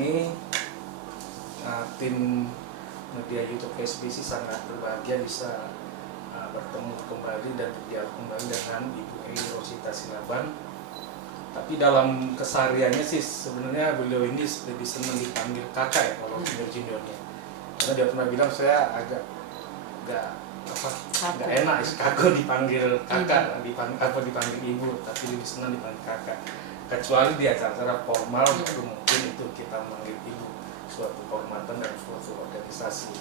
ini tim media YouTube KSBC sangat berbahagia bisa bertemu kembali dan berdialog kembali dengan Ibu Eli Rosita Silaban. Tapi dalam kesehariannya sih sebenarnya beliau ini lebih senang dipanggil kakak ya kalau junior-juniornya. Karena dia pernah bilang saya agak nggak enak, kaku dipanggil kakak, dipanggil ibu, tapi lebih senang dipanggil kakak. Kecuali di acara formal, baru mungkin itu kita memanggil ibu, suatu kehormatan dan suatu organisasi.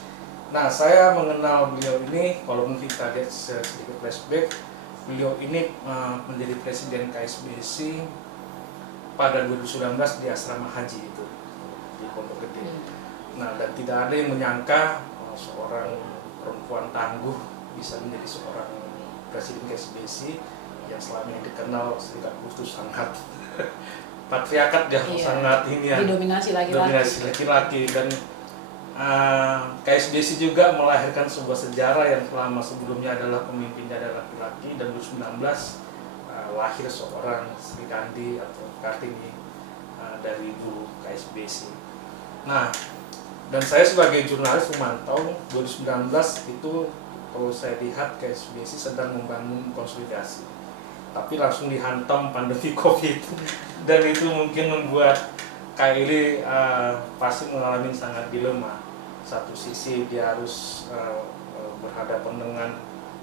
Nah, saya mengenal beliau ini, kalau mungkin kita lihat sedikit flashback, beliau ini menjadi presiden KSBC pada 2019 di asrama haji itu di Pondok Gede. Nah, dan tidak ada yang menyangka seorang perempuan tangguh bisa menjadi seorang presiden KSBC yang selama ini dikenal Serikat Buruh sangat patriarkat ya, sangat ini ya, dominasi laki-laki. Dan KSBC juga melahirkan sebuah sejarah yang selama sebelumnya adalah pemimpinnya adalah laki-laki, dan 2019 lahir seorang Sri Kandi atau Kartini dari ibu KSBC. Nah, dan saya sebagai jurnalis memantau 2019 itu kalau saya lihat KSBC sedang membangun konsolidasi, tapi langsung dihantam pandemi COVID dan itu mungkin membuat Kak Eli pasti mengalami sangat dilema. Satu sisi dia harus berhadapan dengan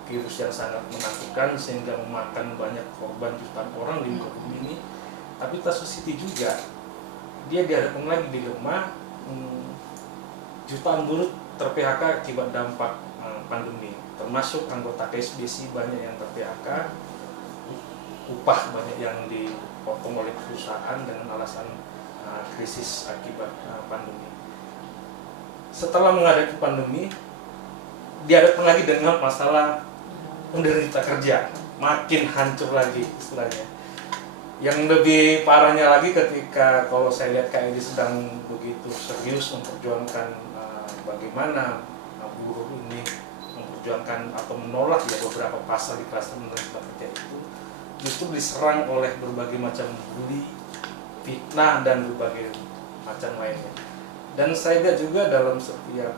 virus yang sangat menakutkan sehingga memakan banyak korban jutaan orang di muka bumi ini, tapi satu sisi juga dia dihadapkan lagi dilema, jutaan buruh ter-PHK akibat dampak pandemi, termasuk anggota KSBC banyak yang ter-PHK, upah banyak yang dipotong oleh perusahaan dengan alasan krisis akibat pandemi. Setelah menghadapi pandemi, dihadapkan lagi dengan masalah penderita kerja, makin hancur lagi istilahnya. Yang lebih parahnya lagi ketika kalau saya lihat Kak Eli sedang begitu serius memperjuangkan bagaimana buruh ini memperjuangkan atau menolak ya beberapa pasal di Klaster Penerima Kerja itu, justru diserang oleh berbagai macam bully, fitnah dan berbagai macam lainnya. Dan saya lihat juga dalam setiap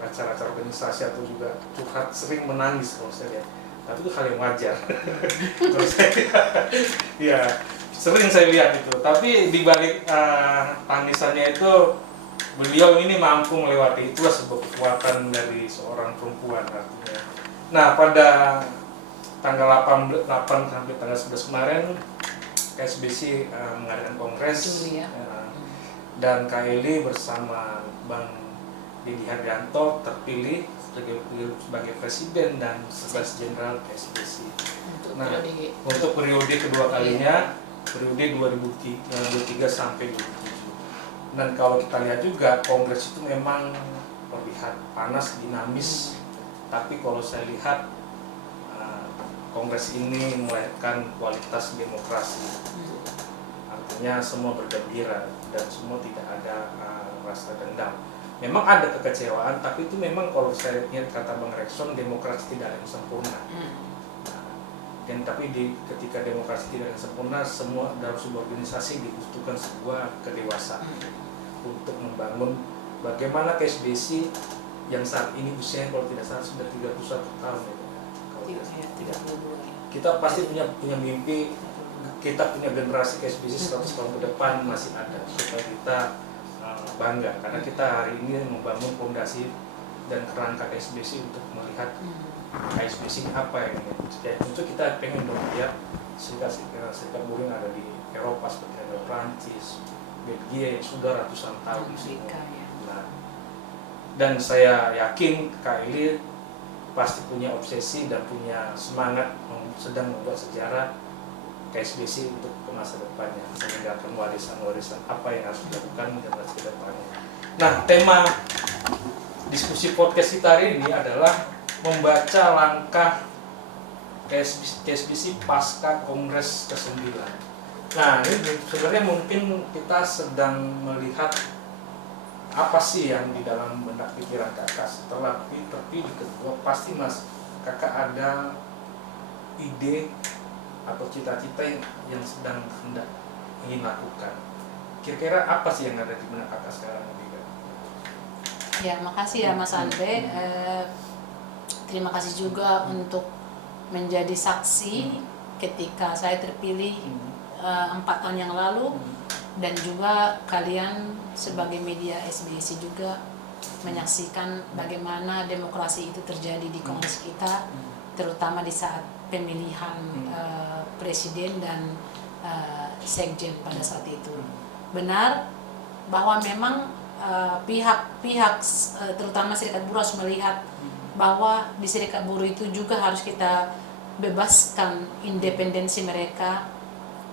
acara-acara organisasi atau juga curhat sering menangis kalau saya lihat. Tapi itu hal yang wajar. Ya, sering saya lihat itu. Tapi di balik tangisannya itu beliau ini mampu melewati, itulah sebuah kekuatan dari seorang perempuan artinya. Nah, pada tanggal 8 sampai tanggal 11 kemarin KSBC mengadakan kongres. Dan Kak Eli bersama Bang Didi Hardianto terpilih sebagai presiden dan sekretaris jenderal KSBC. Untuk periode kedua kalinya, periode 2023 sampai 2027. Dan kalau kita lihat juga kongres itu memang terlihat panas, dinamis. Tapi kalau saya lihat kongres ini melahirkan kualitas demokrasi. Artinya semua bergembira dan semua tidak ada rasa dendam. Memang ada kekecewaan, tapi itu memang kalau saya ingat kata Bang Rekson, demokrasi tidak ada yang sempurna. Dan tapi ketika demokrasi tidak ada yang sempurna, semua dalam sebuah organisasi dibutuhkan sebuah kedewasaan untuk membangun bagaimana KSBC yang saat ini usianya kalau tidak salah sudah 31 tahun ya. Kita pasti punya mimpi, kita punya generasi KSBC 100 tahun ke depan masih ada, supaya kita bangga karena kita hari ini membangun fondasi dan kerangka KSBC untuk melihat KSBC apa yang ya, tentu kita pengen dong lihat serikat buruh yang ada di Eropa seperti ada Prancis, Belgia yang sudah ratusan tahun di sini. Nah, dan saya yakin Kak Eli pasti punya obsesi dan punya semangat sedang membuat sejarah KSBC untuk ke masa depannya, meninggalkan warisan-warisan apa yang harus dilakukan generasi ke depannya. Nah, tema diskusi podcast kita hari ini adalah membaca langkah KSBC pasca Kongres ke-9. Nah, ini sebenarnya mungkin kita sedang melihat apa sih yang di dalam benak pikiran kakak setelah terpilih kedua. Pasti mas, kakak ada ide atau cita-cita yang sedang hendak ingin lakukan. Kira-kira apa sih yang ada di benak kakak sekarang? Ya, makasih ya Mas Andre. Terima kasih juga untuk menjadi saksi ketika saya terpilih 4 tahun yang lalu, dan juga kalian sebagai media SBC juga menyaksikan bagaimana demokrasi itu terjadi di Kongres kita, terutama di saat pemilihan presiden dan sekjen pada saat itu. Benar bahwa memang pihak-pihak terutama serikat buruh harus melihat bahwa di serikat buruh itu juga harus kita bebaskan independensi mereka,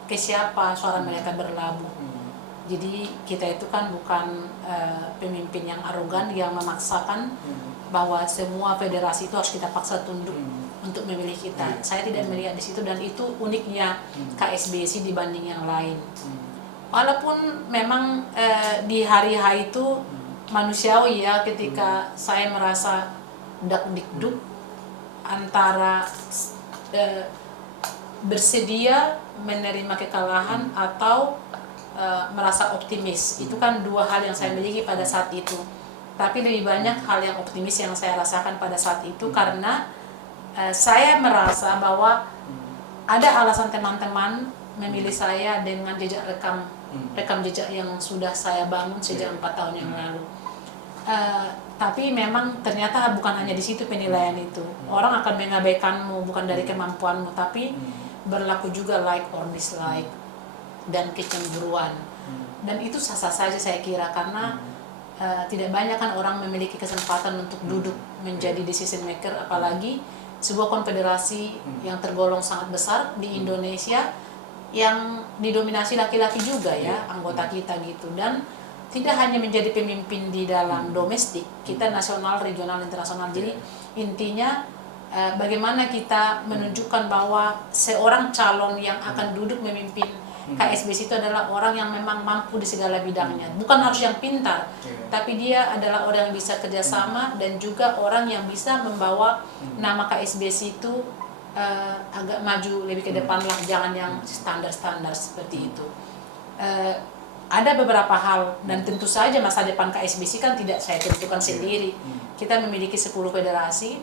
ke siapa suara mereka berlabuh. Jadi kita itu kan bukan pemimpin yang arogan yang memaksakan bahwa semua federasi itu harus kita paksa tunduk untuk memilih kita. Saya tidak melihat di situ, dan itu uniknya KSBC dibanding yang lain. Walaupun memang di hari-hari itu manusiawi ya, ketika saya merasa dak-dikduk antara bersedia menerima kekalahan atau merasa optimis. Itu kan 2 hal yang saya miliki pada saat itu. Tapi lebih banyak hal yang optimis yang saya rasakan pada saat itu, karena saya merasa bahwa ada alasan teman-teman memilih saya dengan jejak rekam jejak yang sudah saya bangun sejak 4 tahun yang lalu. Tapi memang ternyata bukan hanya di situ penilaian itu. Orang akan mengabaikanmu bukan dari kemampuanmu, tapi berlaku juga like or dislike dan kecemburuan. Dan itu sah-sah saja saya kira, karena tidak banyak kan orang memiliki kesempatan untuk duduk menjadi decision maker, apalagi sebuah konfederasi yang tergolong sangat besar di Indonesia, yang didominasi laki-laki juga ya anggota kita gitu. Dan tidak hanya menjadi pemimpin di dalam domestik, kita nasional, regional, internasional. Jadi intinya bagaimana kita menunjukkan bahwa seorang calon yang akan duduk memimpin KSBC itu adalah orang yang memang mampu di segala bidangnya. Bukan harus yang pintar, tapi dia adalah orang yang bisa kerjasama, dan juga orang yang bisa membawa nama KSBC itu agak maju lebih ke depan lah, jangan yang standar-standar seperti itu. Ada beberapa hal, dan tentu saja masa depan KSBC kan tidak saya tentukan sendiri. Kita memiliki 10 federasi,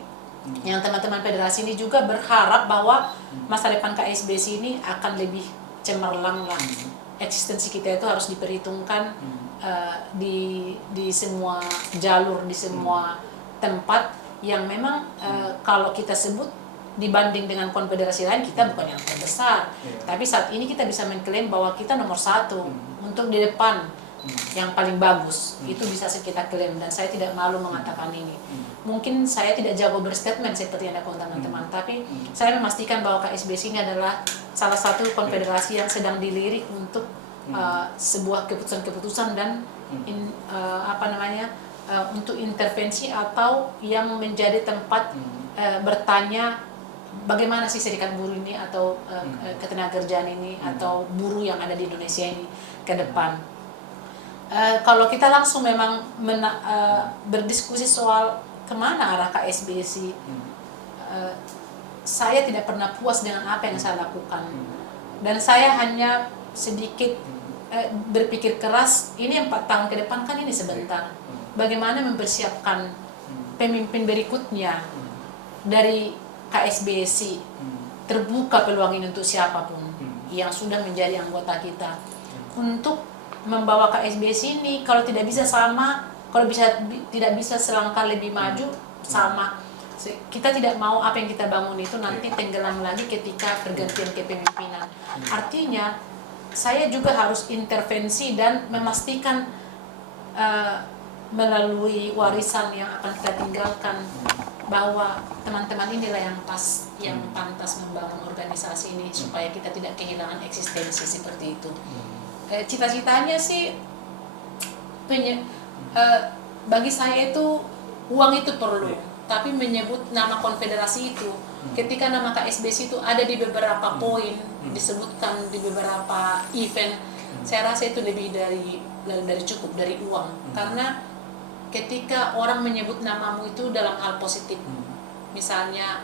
yang teman-teman federasi ini juga berharap bahwa masa depan KSBC ini akan lebih cemerlang lah. Eksistensi kita itu harus diperhitungkan di semua jalur, di semua tempat yang memang kalau kita sebut dibanding dengan konfederasi lain, kita bukan yang terbesar. Tapi saat ini kita bisa mengklaim bahwa kita nomor 1 untuk di depan, yang paling bagus. Itu bisa kita klaim, dan saya tidak malu mengatakan ini. Mungkin saya tidak jago berstatement seperti yang ada teman-teman, tapi saya memastikan bahwa KSBC ini adalah salah satu konfederasi yang sedang dilirik untuk sebuah keputusan-keputusan dan untuk intervensi, atau yang menjadi tempat bertanya bagaimana sih serikat buruh ini, atau ketenagakerjaan ini, atau buruh yang ada di Indonesia ini ke depan. Kalau kita langsung memang berdiskusi soal kemana arah KSBC, saya tidak pernah puas dengan apa yang saya lakukan, dan saya hanya sedikit berpikir keras, ini 4 tahun ke depan kan ini sebentar, bagaimana mempersiapkan pemimpin berikutnya dari KSBC. Terbuka peluang ini untuk siapapun yang sudah menjadi anggota kita untuk membawa KSBC ini, kalau tidak bisa sama, kalau tidak bisa selangkah lebih maju sama. Kita tidak mau apa yang kita bangun itu nanti tenggelam lagi ketika pergantian kepemimpinan. Artinya saya juga harus intervensi dan memastikan melalui warisan yang akan kita tinggalkan, bahwa teman-teman inilah yang pas, yang pantas membangun organisasi ini supaya kita tidak kehilangan eksistensi seperti itu. Cita-citanya sih bagi saya itu uang itu perlu, tapi menyebut nama konfederasi itu, ketika nama KSBC itu ada di beberapa poin, disebutkan di beberapa event, saya rasa itu lebih dari cukup dari uang. Karena ketika orang menyebut namamu itu dalam hal positif, misalnya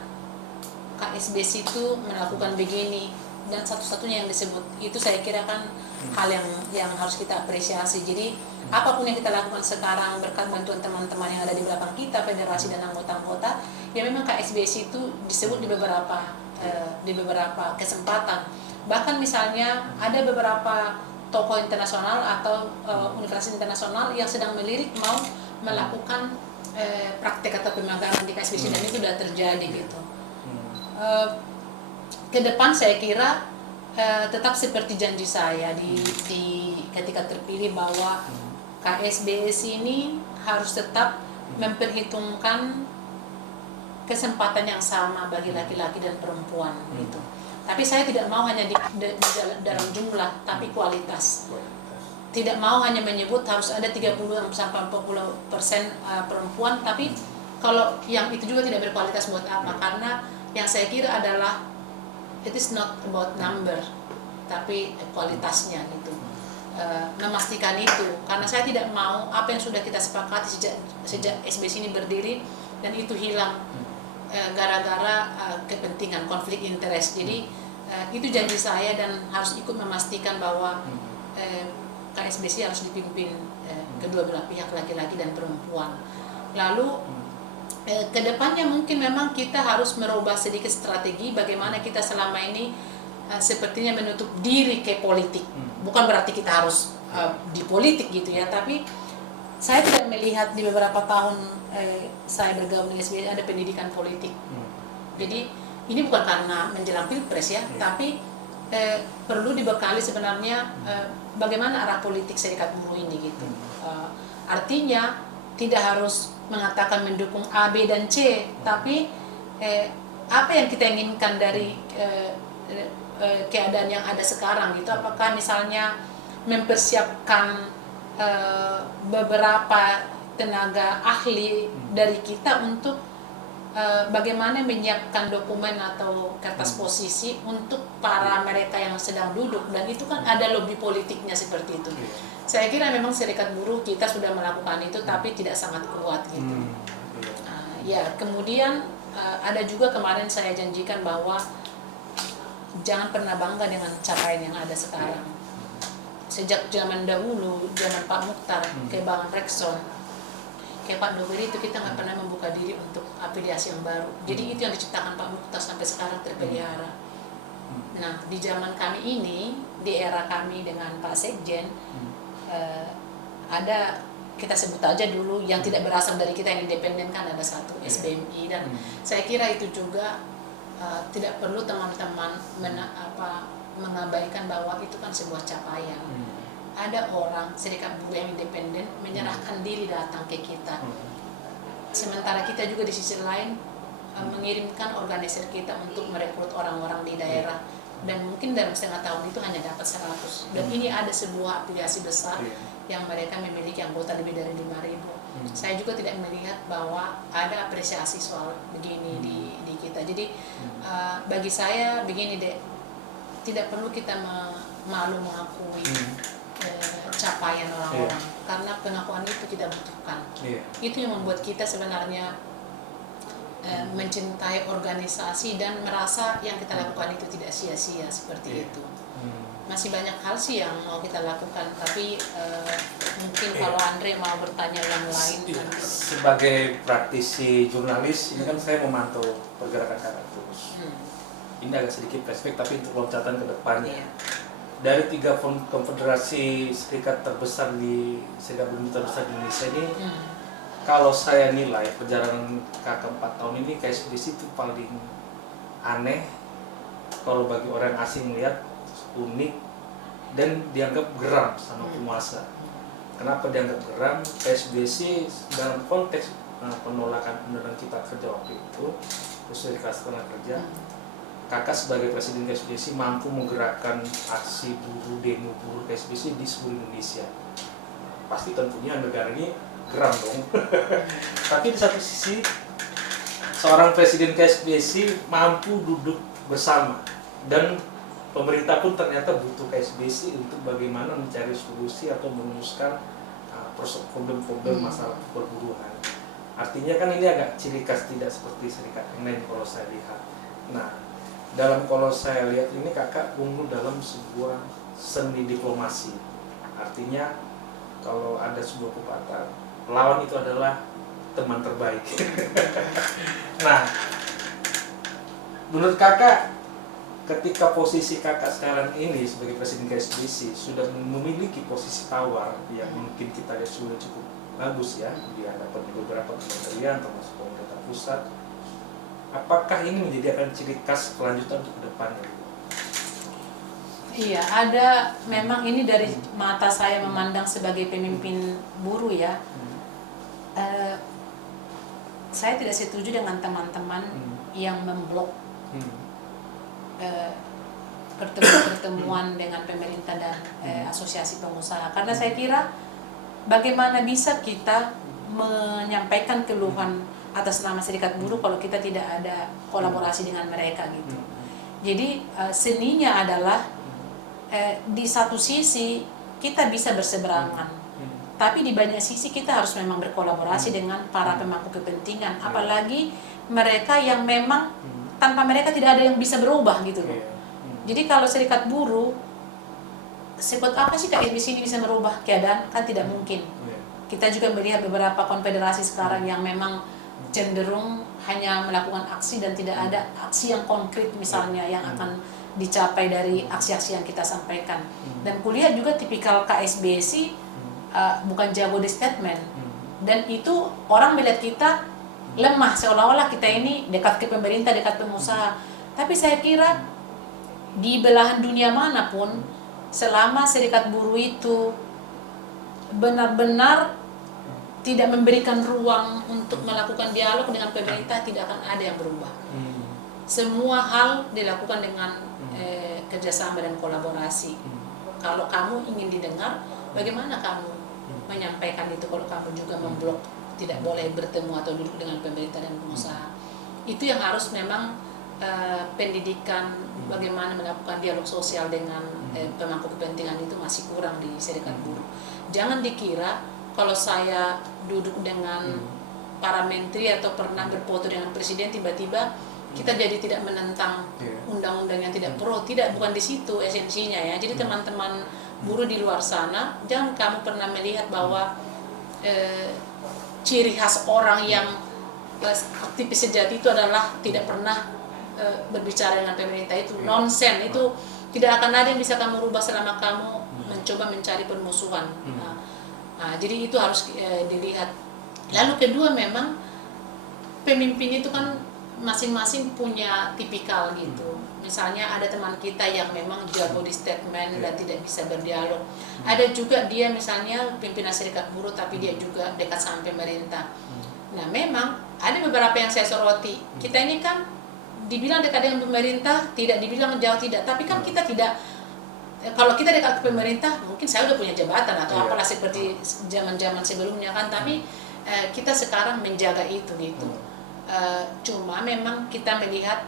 KSBC itu melakukan begini, dan satu-satunya yang disebut. Itu saya kira kan hal yang harus kita apresiasi. Jadi apapun yang kita lakukan sekarang berkat bantuan teman-teman yang ada di belakang kita, federasi dan anggota-anggota, ya memang KSBC itu disebut di beberapa kesempatan. Bahkan misalnya ada beberapa tokoh internasional atau universitas internasional yang sedang melirik mau melakukan praktek atau pemagangan di KSBC, dan itu sudah terjadi gitu. Ke depan saya kira tetap seperti janji saya di ketika terpilih, bahwa KSBC ini harus tetap memperhitungkan kesempatan yang sama bagi laki-laki dan perempuan gitu. Tapi saya tidak mau hanya di dalam jumlah, tapi kualitas. Tidak mau hanya menyebut harus ada 30-40% perempuan, tapi kalau yang itu juga tidak berkualitas buat apa? Karena yang saya kira adalah it is not about number, tapi kualitasnya gitu. Memastikan itu, karena saya tidak mau apa yang sudah kita sepakati sejak SBC ini berdiri dan itu hilang gara-gara kepentingan, konflik interest. Jadi itu janji saya, dan harus ikut memastikan bahwa KSBC harus dipimpin kedua belah pihak, laki-laki dan perempuan. Lalu kedepannya mungkin memang kita harus merubah sedikit strategi bagaimana kita selama ini sepertinya menutup diri ke politik. Bukan berarti kita harus di politik gitu ya, tapi saya tidak melihat di beberapa tahun saya bergabung dengan SBC ada pendidikan politik. Jadi ini bukan karena menjelang pilpres ya, tapi perlu dibekali sebenarnya bagaimana arah politik serikat buruh ini gitu. Artinya tidak harus mengatakan mendukung A, B, dan C, tapi apa yang kita inginkan dari keadaan yang ada sekarang gitu. Apakah misalnya mempersiapkan beberapa tenaga ahli dari kita untuk bagaimana menyiapkan dokumen atau kertas posisi untuk para mereka yang sedang duduk, dan itu kan ada lobby politiknya seperti itu. Saya kira memang serikat buruh kita sudah melakukan itu, tapi tidak sangat kuat gitu. Ya, kemudian ada juga kemarin saya janjikan bahwa jangan pernah bangga dengan capaian yang ada sekarang. Sejak zaman dahulu, zaman Pak Mukhtar, ke Bang Rekson, kayak Pak Dober itu kita nggak pernah membuka diri untuk afiliasi yang baru. Jadi itu yang diciptakan Pak Mukhtar sampai sekarang terpelihara. Nah, di zaman kami ini, di era kami dengan Pak Sekjen, ada, kita sebut aja dulu yang tidak berasal dari kita, yang independen kan ada satu, SBMI, dan saya kira itu juga tidak perlu teman-teman mengabaikan bahwa itu kan sebuah capaian. Ada orang serikat buruh yang independen menyerahkan diri datang ke kita, sementara kita juga di sisi lain mengirimkan organisasi kita untuk merekrut orang-orang di daerah, dan mungkin dalam setengah tahun itu hanya dapat 100, dan ini ada sebuah afiliasi besar yang mereka memiliki anggota lebih dari 5.000. Saya juga tidak melihat bahwa ada apresiasi soal begini di kita. Jadi bagi saya begini deh, tidak perlu kita malu mengakui capaian orang-orang, karena pengakuan itu kita butuhkan. Itu yang membuat kita sebenarnya mencintai organisasi dan merasa yang kita lakukan itu tidak sia-sia seperti itu. Masih banyak hal sih yang mau kita lakukan, tapi mungkin kalau Andre mau bertanya yang lain. Sebagai praktisi jurnalis, ini kan saya memantau pergerakan karakterus. Ini agak sedikit flashback, tapi untuk loncatan ke depannya. Dari 3 konfederasi serikat terbesar serikat buruh terbesar di Indonesia ini, kalau saya nilai perjalanan kakak 4 tahun ini, KSBC itu paling aneh kalau bagi orang asing melihat, unik dan dianggap geram sama penguasa. Kenapa dianggap geram? KSBC dalam konteks penolakan undang-undang cipta kerja waktu itu, khususnya di kelas tenaga kerja, kakak sebagai presiden KSBC mampu menggerakkan aksi buruh, demo buruh KSBC di seluruh Indonesia. Pasti tentunya negara ini geram dong. Tapi di satu sisi, seorang presiden KSBC mampu duduk bersama, dan pemerintah pun ternyata butuh KSBC untuk bagaimana mencari solusi atau merumuskan problem-problem masalah perburuhan. Artinya kan ini agak ciri khas, tidak seperti serikat yang lain kalau saya lihat. Nah, kalau saya lihat ini kakak unggul dalam sebuah seni diplomasi. Artinya kalau ada sebuah pepatah, lawan itu adalah teman terbaik. Nah, menurut kakak, ketika posisi kakak sekarang ini sebagai presiden KSBC sudah memiliki posisi tawar yang mungkin kita lihat sudah cukup bagus ya di hadapan beberapa kementerian termasuk pemerintah pusat, apakah ini menjadi ciri khas kelanjutan untuk kedepannya? Iya, ada memang ini dari mata saya memandang sebagai pemimpin buruh ya. Saya tidak setuju dengan teman-teman yang memblok pertemuan dengan pemerintah dan asosiasi pengusaha, karena saya kira bagaimana bisa kita menyampaikan keluhan atas nama serikat buruh kalau kita tidak ada kolaborasi dengan mereka gitu. Jadi seninya adalah di satu sisi kita bisa berseberangan, tapi di banyak sisi kita harus memang berkolaborasi dengan para pemangku kepentingan, apalagi mereka yang memang tanpa mereka tidak ada yang bisa berubah gitu loh. Jadi kalau serikat buruh, sebut apa sih KSBC ini bisa merubah keadaan? Kan tidak mungkin. Kita juga melihat beberapa konfederasi sekarang yang memang cenderung hanya melakukan aksi dan tidak ada aksi yang konkret misalnya yang akan dicapai dari aksi-aksi yang kita sampaikan. Dan kulihat juga tipikal KSBC bukan jago di statement, dan itu orang melihat kita lemah, seolah-olah kita ini dekat ke pemerintah, dekat pengusaha. Tapi saya kira di belahan dunia manapun, selama serikat buruh itu benar-benar tidak memberikan ruang untuk melakukan dialog dengan pemerintah, tidak akan ada yang berubah. Semua hal dilakukan dengan kerjasama dan kolaborasi. Kalau kamu ingin didengar, bagaimana kamu menyampaikan itu kalau kamu juga memblok, tidak boleh bertemu atau duduk dengan pemerintah dan pengusaha? Itu yang harus memang pendidikan bagaimana melakukan dialog sosial dengan pemangku kepentingan itu masih kurang di serikat buruh. Jangan dikira kalau saya duduk dengan para menteri atau pernah berfoto dengan presiden tiba-tiba kita jadi tidak menentang undang-undang yang tidak pro. Tidak, bukan di situ esensinya ya. Jadi teman-teman buruh di luar sana, jangan kamu pernah melihat bahwa ciri khas orang yang aktivis sejati itu adalah tidak pernah berbicara dengan pemerintah. Itu nonsen, itu tidak akan ada yang bisa kamu rubah selama kamu mencoba mencari permusuhan. Jadi itu harus dilihat. Lalu kedua, memang pemimpin itu kan masing-masing punya tipikal gitu. Misalnya ada teman kita yang memang jago di statement dan tidak bisa berdialog. Ada juga dia misalnya pimpinan serikat buruh tapi dia juga dekat sama pemerintah. Nah, memang ada beberapa yang saya soroti. Kita ini kan dibilang dekat dengan pemerintah, tidak dibilang jauh tidak. Tapi kan kita tidak, kalau kita dekat ke pemerintah, mungkin saya udah punya jabatan atau apalah seperti zaman-zaman sebelumnya kan. Tapi kita sekarang menjaga itu gitu. Cuma memang kita melihat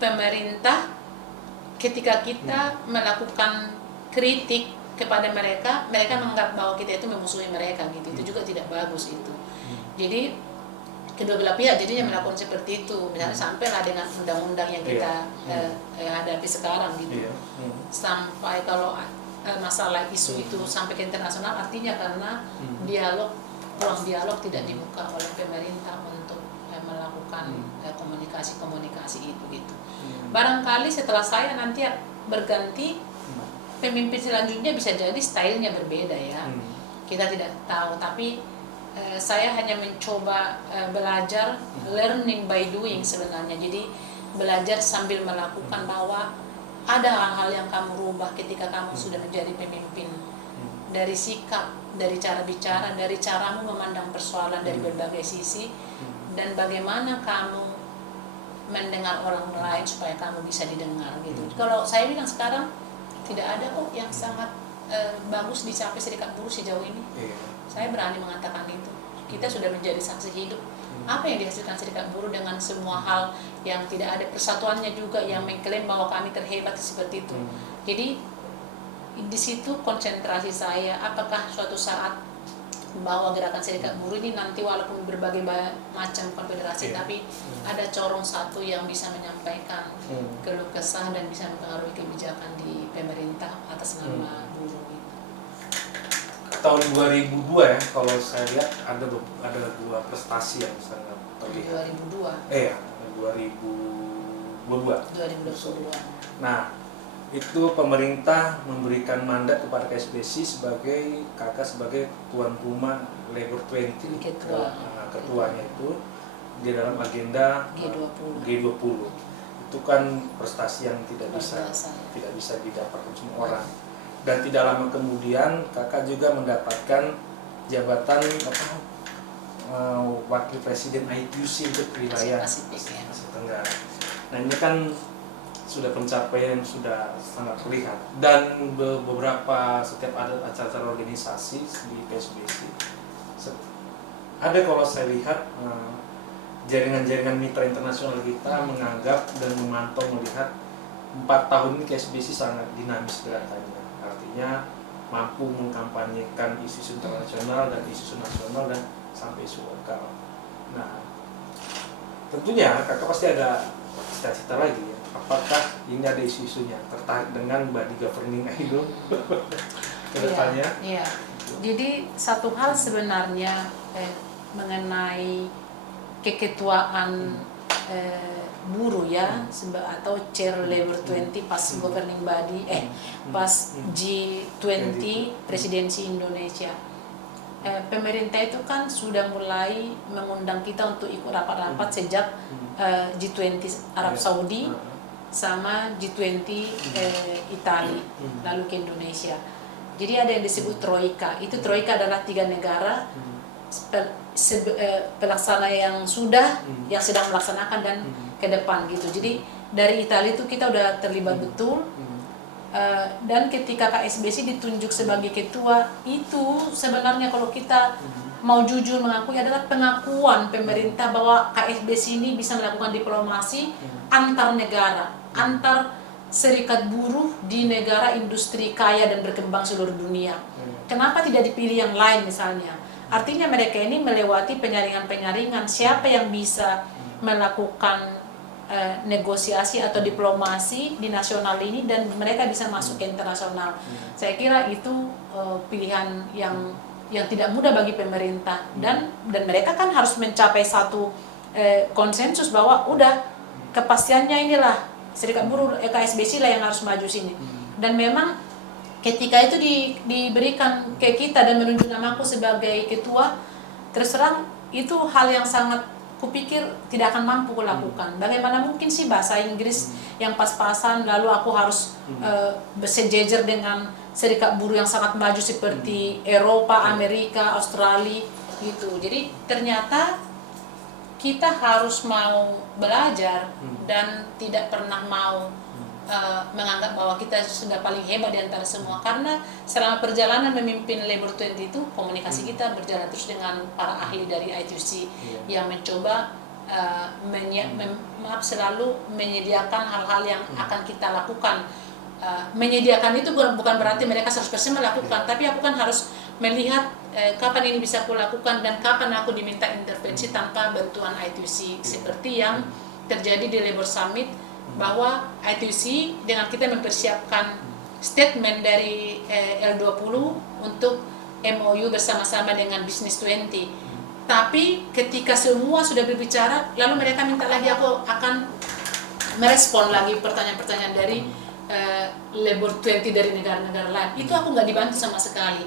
pemerintah ketika kita melakukan kritik kepada mereka, mereka menganggap bahwa kita itu memusuhi mereka gitu. Itu juga tidak bagus itu. Jadi kedua belah pihak jadinya melakukan seperti itu. Misalnya sampailah dengan undang-undang yang kita hadapi sekarang gitu. Sampai kalau masalah isu itu sampai ke internasional, artinya karena ruang dialog tidak dibuka oleh pemerintah untuk melakukan komunikasi itu gitu. Barangkali setelah saya nanti berganti, pemimpin selanjutnya bisa jadi stylenya berbeda ya. Kita tidak tahu, tapi saya hanya mencoba belajar, learning by doing sebenarnya. Jadi belajar sambil melakukan, bahwa ada hal-hal yang kamu rubah ketika kamu sudah menjadi pemimpin. Dari sikap, dari cara bicara, dari caramu memandang persoalan dari berbagai sisi, dan bagaimana kamu mendengar orang lain supaya kamu bisa didengar gitu. Kalau saya bilang sekarang tidak ada kok yang sangat bagus dicapai serikat buruh sejauh ini. Saya berani mengatakan itu. Kita sudah menjadi saksi hidup. Apa yang dihasilkan serikat buruh dengan semua hal yang tidak ada persatuannya juga, yang mengklaim bahwa kami terhebat seperti itu. Jadi di situ konsentrasi saya, apakah suatu saat bahwa gerakan serikat buruh ini nanti walaupun berbagai macam konfederasi, tapi ada corong satu yang bisa menyampaikan keluh kesah dan bisa mempengaruhi kebijakan di pemerintah atas nama buruh. Tahun 2002 ya, kalau saya lihat ada dua prestasi yang sangat terlihat. 2022. Nah, itu pemerintah memberikan mandat kepada KSBC sebagai tuan rumah Labor 20. Ketuanya itu di dalam agenda G20. Itu kan prestasi yang tidak bisa didapatkan semua orang. Dan tidak lama kemudian kakak juga mendapatkan jabatan wakil presiden ITUC untuk wilayah Asia Tenggara. Nah, ini kan sudah pencapaian yang sudah sangat terlihat, dan setiap ada acara organisasi di PSBC ada, kalau saya lihat jaringan-jaringan mitra internasional kita menganggap dan memantau melihat 4 tahun ini PSBC sangat dinamis gerakannya, artinya mampu mengkampanyekan isu internasional dan isu nasional dan sampai isu lokal. Nah, tentunya kakak pasti ada cita-cita lagi ya. Apakah ini ada isu-isunya tertarik dengan body governing itu ke depannya? Iya. Jadi satu hal sebenarnya mengenai keketuaan buruh ya, atau chair Labor 20 pas governing body pas G20 presidensi Indonesia. Pemerintah itu kan sudah mulai mengundang kita untuk ikut rapat-rapat sejak G20 Arab Saudi sama G20 Italia lalu ke Indonesia. Jadi ada yang disebut Troika. Itu Troika adalah 3 negara pelaksana yang sedang melaksanakan dan ke depan gitu. Jadi dari Italia itu kita udah terlibat betul. Dan ketika KSBC ditunjuk sebagai ketua, itu sebenarnya kalau kita mau jujur mengakui adalah pengakuan pemerintah bahwa KSBC ini bisa melakukan diplomasi antar negara, antar serikat buruh di negara industri kaya dan berkembang seluruh dunia. Kenapa tidak dipilih yang lain misalnya? Artinya mereka ini melewati penyaringan-penyaringan siapa yang bisa melakukan negosiasi atau diplomasi di nasional ini dan mereka bisa masuk ke internasional. Saya kira itu pilihan yang tidak mudah bagi pemerintah, dan mereka kan harus mencapai satu konsensus bahwa udah kepastiannya inilah serikat buruh KSBC lah yang harus maju sini. Dan memang ketika itu diberikan ke kita dan menunjuk namaku sebagai ketua, terus terang itu hal yang sangat kupikir tidak akan mampu kulakukan. Bagaimana mungkin sih bahasa Inggris yang pas-pasan lalu aku harus bersejajar dengan serikat buruh yang sangat maju seperti Eropa, Amerika, Australia gitu. Jadi ternyata kita harus mau belajar dan tidak pernah mau menganggap bahwa kita sudah paling hebat di antara semua, karena selama perjalanan memimpin Labor 20 itu komunikasi kita berjalan terus dengan para ahli dari ITUC yang mencoba selalu menyediakan hal-hal yang akan kita lakukan. Menyediakan itu bukan berarti mereka 100% melakukan, tapi aku kan harus melihat kapan ini bisa aku lakukan dan kapan aku diminta intervensi tanpa bantuan ITUC, seperti yang terjadi di Labor Summit, bahwa ITUC dengan kita mempersiapkan statement dari L20 untuk MOU bersama-sama dengan Business 20. Tapi ketika semua sudah berbicara, lalu mereka minta lagi aku akan merespon lagi pertanyaan-pertanyaan dari Labor 20 dari negara-negara lain. Itu aku nggak dibantu sama sekali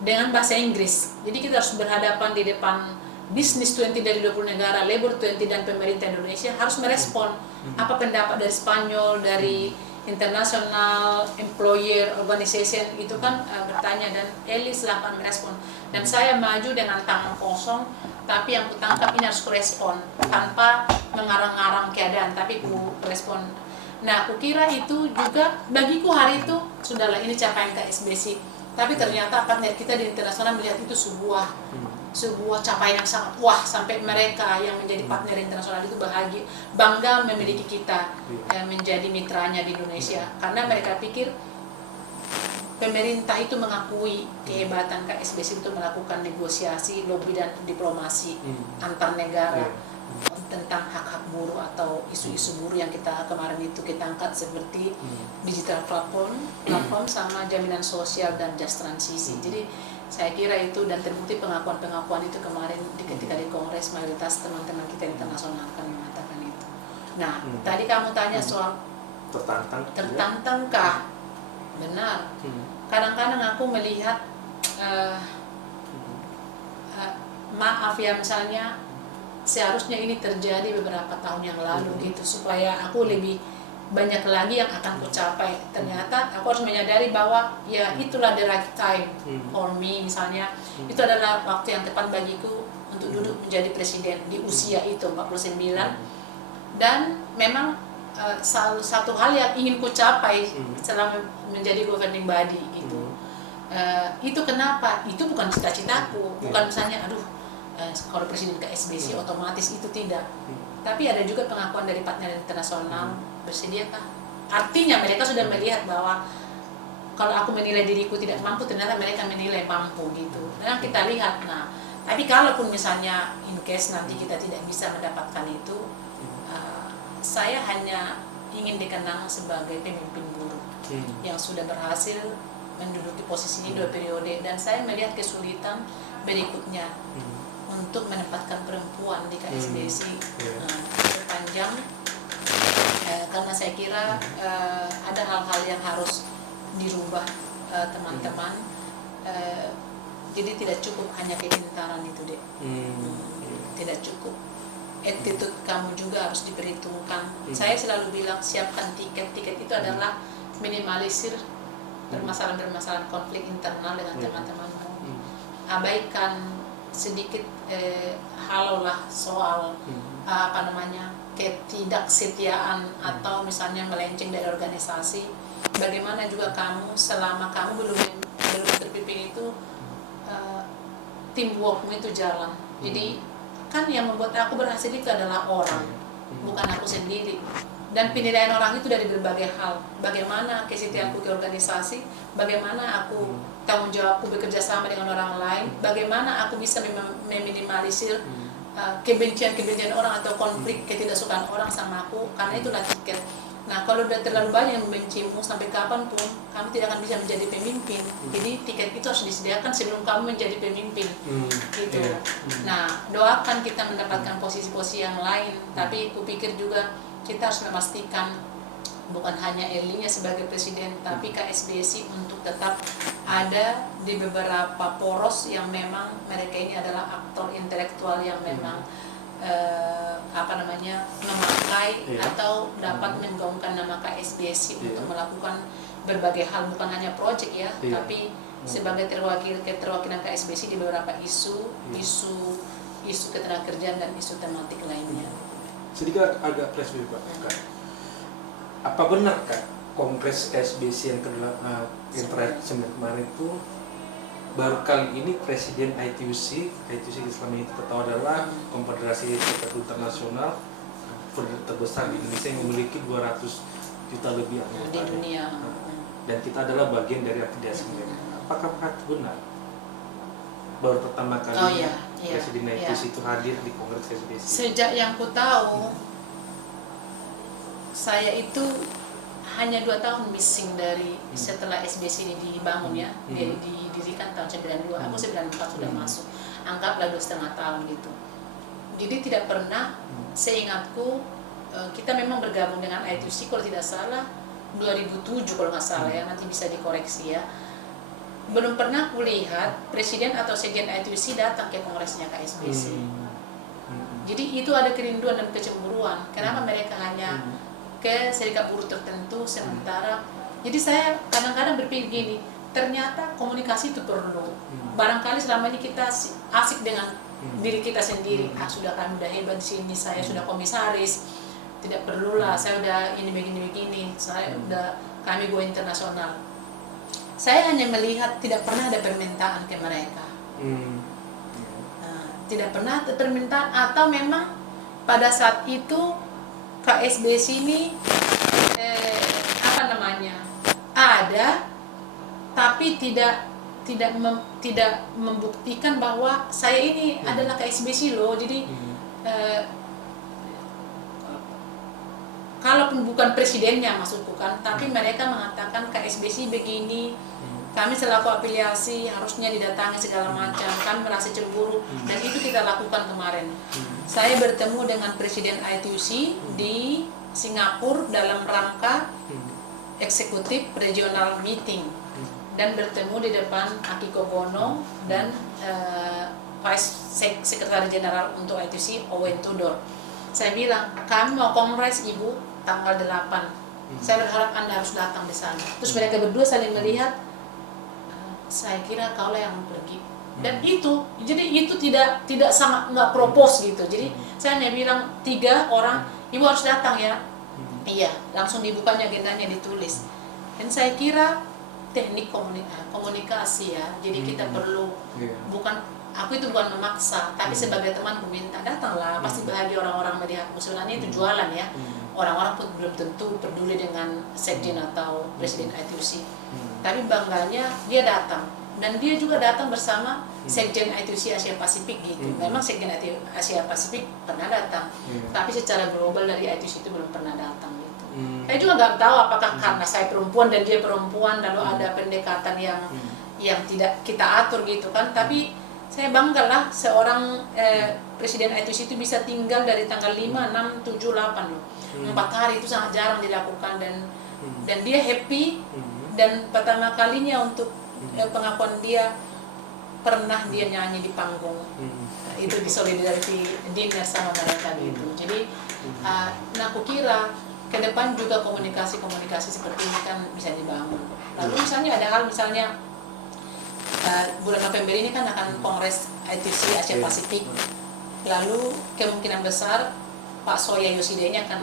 dengan bahasa Inggris. Jadi kita harus berhadapan di depan Business 20 dari 20 negara, Labor 20 dan pemerintah Indonesia harus merespon apa pendapat dari Spanyol, dari International Employer Organization itu kan bertanya, dan Elis lah akan merespon. Dan saya maju dengan tangan kosong, tapi yang kutangkap ini harus kurespon tanpa mengarang-arang keadaan, tapi ku respon. Nah, aku kira itu juga bagiku hari itu sudahlah, ini capaian KSBC. Tapi ternyata partner kita di internasional melihat itu sebuah capaian yang sangat wah, sampai mereka yang menjadi partner internasional itu bahagia, bangga memiliki kita menjadi mitranya di Indonesia, karena mereka pikir pemerintah itu mengakui kehebatan KSBC untuk melakukan negosiasi, lobby dan diplomasi antar negara tentang hak-hak buruh atau isu-isu buruh yang kita kemarin itu kita angkat seperti digital platform sama jaminan sosial dan just transisi. Jadi saya kira itu, dan terbukti pengakuan-pengakuan itu kemarin ketika di Kongres mayoritas teman-teman kita internasional kan mengatakan itu. Nah, tadi kamu tanya soal tertantangkah? Benar. Kadang-kadang aku melihat maaf ya, misalnya seharusnya ini terjadi beberapa tahun yang lalu gitu, supaya aku lebih banyak lagi yang akan ku capai. Ternyata aku harus menyadari bahwa ya itulah the right time for me, misalnya itu adalah waktu yang tepat bagiku untuk duduk menjadi presiden di usia itu 49. Dan memang salah satu hal yang ingin ku capai selama menjadi governing body itu. Itu kenapa? Itu bukan cita-citaku, bukan misalnya kalau presiden KSBC otomatis itu tidak. Tapi ada juga pengakuan dari partner internasional, bersediakah? Artinya mereka sudah melihat bahwa kalau aku menilai diriku tidak mampu, ternyata mereka menilai mampu gitu. Nah, kita lihat. Nah, tapi kalaupun misalnya in case nanti kita tidak bisa mendapatkan itu, saya hanya ingin dikenang sebagai pemimpin buruh yang sudah berhasil menduduki posisi ini 2 periode, dan saya melihat kesulitan berikutnya untuk menempatkan perempuan di KSBC sepanjang karena saya kira ada hal-hal yang harus dirubah teman-teman. Jadi tidak cukup hanya kepintaran itu deh, tidak cukup. Attitude kamu juga harus diperhitungkan. Saya selalu bilang siapkan tiket itu adalah minimalisir permasalahan-permasalahan konflik internal dengan teman-temanmu. Abaikan sedikit halaulah soal ketidaksetiaan atau misalnya melenceng dari organisasi. Bagaimana juga kamu selama kamu belum terpimpin itu teamworkmu itu jalan. Jadi kan yang membuat aku berhasil itu adalah orang, bukan aku sendiri. Dan penilaian orang itu dari berbagai hal. Bagaimana kesetiaanku ke organisasi, bagaimana aku tanggung jawabku bekerja sama dengan orang lain, bagaimana aku bisa meminimalisir kebencian orang atau konflik ketidaksukaan orang sama aku, karena itulah tiket. Nah, kalau udah terlalu banyak yang membencimu, sampai kapanpun kamu tidak akan bisa menjadi pemimpin. Jadi tiket itu harus disediakan sebelum kamu menjadi pemimpin. Gitu. Nah, doakan kita mendapatkan posisi-posisi yang lain, tapi kupikir juga kita harus memastikan bukan hanya Erlinya sebagai presiden, tapi KSBC untuk tetap ada di beberapa poros yang memang mereka ini adalah aktor intelektual yang memang memakai atau dapat menggaungkan nama KSBC untuk melakukan berbagai hal, bukan hanya proyek ya, tapi sebagai keterwakilan KSBC di beberapa isu ketenagakerjaan dan isu tematik lainnya. Sedikit agak flashback Pak. Apa benar Kak Kongres KSBC yang terakhir kemarin itu baru kali ini presiden ITUC selama itu kita tahu adalah Konfederasi Serikat Buruh Internasional terbesar di Indonesia yang memiliki 200 juta lebih anggota di dunia, dan kita adalah bagian dari afiliasi mereka. Apakah itu benar? Baru pertama kali presiden ITUC itu hadir di Kongres KSBC. Sejak yang ku tahu, saya itu hanya 2 tahun missing dari setelah SBC ini dibangun ya, didirikan tahun 92, aku 94 sudah masuk, anggaplah 2,5 tahun gitu. Jadi tidak pernah seingatku kita memang bergabung dengan ITUC kalau tidak salah 2007 kalau nggak salah ya, nanti bisa dikoreksi ya. Belum pernah kulihat presiden atau sekjen ITUC datang ke kongresnya KSBC. Jadi itu ada kerinduan dan kecemburuan. Kenapa mereka hanya ke serikat buruh tertentu sementara. Jadi saya kadang-kadang berpikir gini, ternyata komunikasi itu perlu. Barangkali selama ini kita asik dengan diri kita sendiri. Sudah kami udah hebat di sini, saya sudah komisaris, tidak perlulah saya udah ini begini-begini, saya udah kami go internasional. Saya hanya melihat tidak pernah ada permintaan ke mereka. Tidak pernah ada permintaan, atau memang pada saat itu KSBC ini ada tapi tidak membuktikan bahwa saya ini adalah KSBC loh. Jadi kalaupun bukan presidennya maksudku kan, tapi mereka mengatakan KSBC begini, kami selaku afiliasi harusnya didatangi segala macam, kami merasa cemburu, dan itu kita lakukan kemarin. Saya bertemu dengan Presiden ITUC di Singapura dalam rangka eksekutif regional meeting, dan bertemu di depan Akiko Bono dan Vice Secretary General untuk ITUC Owen Tudor. Saya bilang, kami mau kongres Ibu tanggal 8. Saya berharap Anda harus datang di sana. Terus mereka berdua saling melihat, saya kira kaulah yang pergi. Dan itu, jadi itu tidak sama, nggak propose gitu. Jadi saya hanya bilang 3 orang, Ibu harus datang ya. Iya, langsung dibukanya agendanya, ditulis. Dan saya kira teknik komunikasi ya. Jadi kita perlu aku itu bukan memaksa, tapi sebagai teman aku minta datanglah, pasti bahagia orang-orang melihatmu. Sebenarnya itu jualan ya. Orang-orang pun belum tentu peduli dengan sekjen atau presiden ITUC. Tapi bangganya dia datang, dan dia juga datang bersama sekjen ITUC Asia Pasifik gitu. Memang sekjen Asia Pasifik pernah datang, tapi secara global dari ITUC itu belum pernah datang gitu. Saya juga nggak tahu apakah karena saya perempuan dan dia perempuan, lalu ada pendekatan yang tidak kita atur gitu kan. Tapi saya banggalah seorang presiden ITUC itu bisa tinggal dari tanggal 5, 6, 7, 8 loh. 4 hari itu sangat jarang dilakukan, dan dia happy. Dan pertama kalinya untuk pengakuan dia, pernah dia nyanyi di panggung. Itu di solidarity dinner sama mereka gitu. Jadi aku kira ke depan juga komunikasi seperti ini kan bisa dibangun. Lalu misalnya ada hal, misalnya bulan November ini kan akan kongres ITUC Asia Pasifik. Lalu kemungkinan besar Pak Soya Yoshide ini akan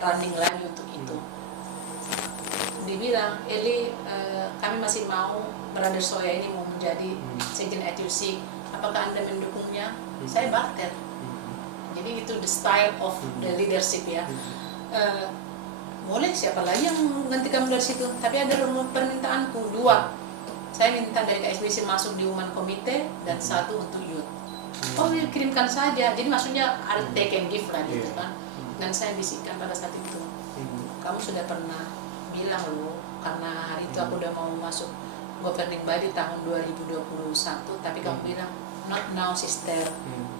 running lagi untuk itu. Dibilang, Eli, kami masih mau Brother Soya ini mau menjadi sekjen ITUC, apakah Anda mendukungnya? Saya barter. Jadi itu the style of the leadership ya. Boleh, siapa lagi yang nanti kamu dari situ? Tapi ada permintaanku 2. Saya minta dari KSBC masuk di Women Komite dan 1 untuk youth. Oh, kirimkan saja. Jadi maksudnya ada take and give lah gitu kan. Dan saya bisikkan pada saat itu, kamu sudah pernah bilang loh, karena hari itu aku udah mau masuk governing body tahun 2021, tapi kamu bilang not now sister,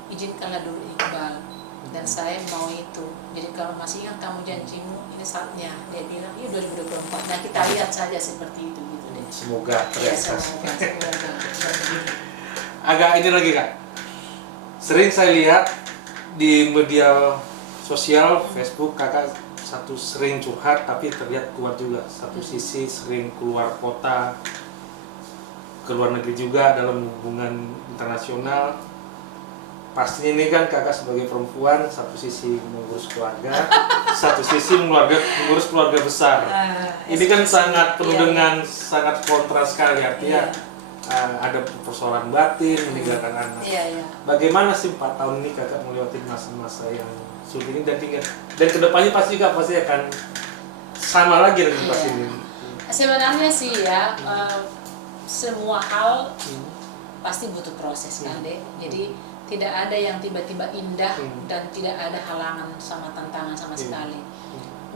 izinkanlah dulu Iqbal. Dan saya mau itu. Jadi kalau masih ingat kamu janjimu, ini saatnya. Dia bilang, iya 2024. Nah kita lihat saja seperti itu gitu deh. Semoga terrealisasi. Semoga. Agak ini lagi Kak, sering saya lihat di media sosial Facebook Kakak satu sering curhat tapi terlihat kuat juga. Satu sisi sering keluar kota, ke luar negeri juga dalam hubungan internasional. Pastinya ini kan Kakak sebagai perempuan, satu sisi mengurus keluarga, satu sisi mengurus keluarga besar. Ini kan sangat penuh dengan sangat kontras sekali, artinya ada persoalan batin, meninggalkan anak. Bagaimana sih 4 tahun ini Kakak melewati masa-masa yang sulit ini, dan kedepannya pasti akan sama lagi dengan pas ini? Sebenarnya sih ya, semua hal pasti butuh proses kan deh. Jadi tidak ada yang tiba-tiba indah dan tidak ada halangan sama tantangan sama sekali.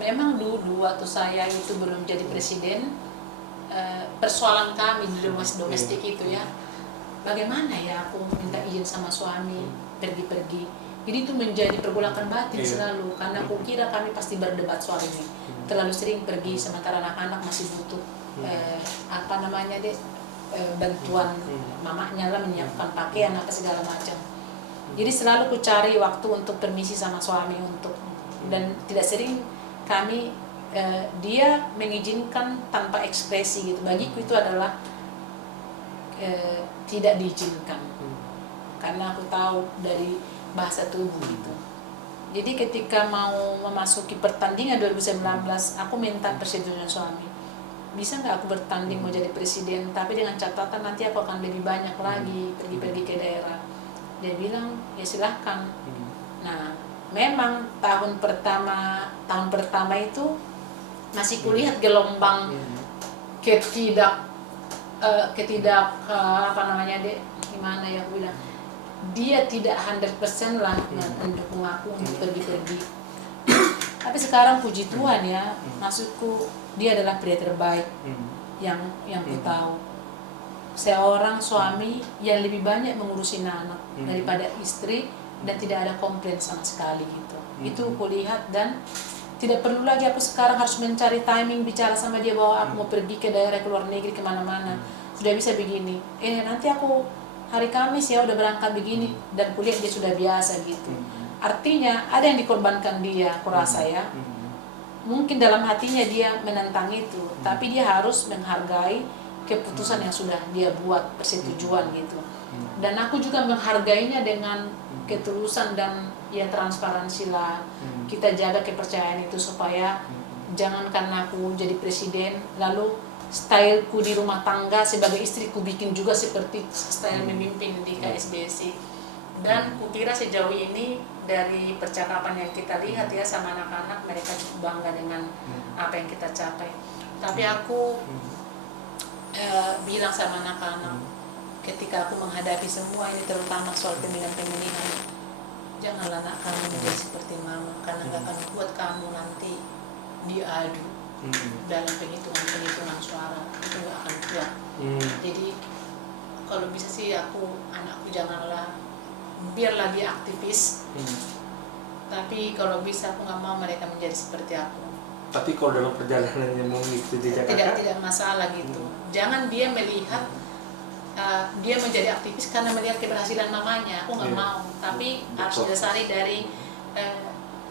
Memang dulu waktu saya itu belum jadi presiden, persoalan kami di domestik itu ya, bagaimana ya aku minta izin sama suami pergi-pergi. Jadi itu menjadi pergolakan batin selalu, karena aku kira kami pasti berdebat soal ini. Terlalu sering pergi sementara anak-anak masih butuh bantuan mamanya lah, menyiapkan pakaian apa segala macam. Jadi selalu ku cari waktu untuk permisi sama suami dan tidak sering kami dia mengizinkan tanpa ekspresi gitu. Bagiku itu adalah tidak diizinkan, karena aku tahu dari bahasa tubuh gitu. Jadi ketika mau memasuki pertandingan 2019, aku minta persetujuan suami. Bisa nggak aku bertanding mau jadi presiden, tapi dengan catatan nanti aku akan lebih banyak lagi pergi-pergi ke daerah. Dia bilang, ya silahkan. Nah, memang tahun pertama itu masih kulihat gelombang apa namanya deh, gimana ya aku bilang, dia tidak 100% lah mendukung aku untuk pergi-pergi. Tapi sekarang puji Tuhan ya, maksudku dia adalah pria terbaik yang ku tahu. Seorang suami yang lebih banyak mengurusi anak daripada istri dan tidak ada komplain sama sekali gitu. Itu kulihat, dan tidak perlu lagi aku sekarang harus mencari timing bicara sama dia bahwa aku mau pergi ke daerah, ke luar negeri, kemana-mana. Sudah bisa begini, nanti aku hari Kamis ya udah berangkat begini, dan kuliah dia sudah biasa gitu. Artinya ada yang dikorbankan dia, aku rasa ya. Mungkin dalam hatinya dia menentang itu, tapi dia harus menghargai keputusan yang sudah dia buat, persetujuan gitu. Dan aku juga menghargainya dengan ketulusan dan ya transparansi lah. Kita jaga kepercayaan itu supaya jangan karena aku jadi presiden lalu styleku di rumah tangga sebagai istriku bikin juga seperti style memimpin di KSBSI. Dan kukira sejauh ini dari percakapan yang kita lihat ya sama anak-anak, mereka cukup bangga dengan apa yang kita capai. Tapi aku bilang sama anak-anak, ketika aku menghadapi semua ini, terutama soal pemilihan-pemilihan, janganlah anak kamu menjadi seperti mama, karena gak akan buat kamu nanti diadu dalam penghitungan suara, itu gak akan kuat. Jadi kalau bisa sih anakku janganlah, biarlah dia aktivis, tapi kalau bisa aku gak mau mereka menjadi seperti aku. Tapi kalau dalam perjalanannya mau mengikuti Jakarta, tidak masalah gitu. Jangan dia melihat dia menjadi aktivis karena melihat keberhasilan mamanya, aku nggak mau. Tapi harus didasari dari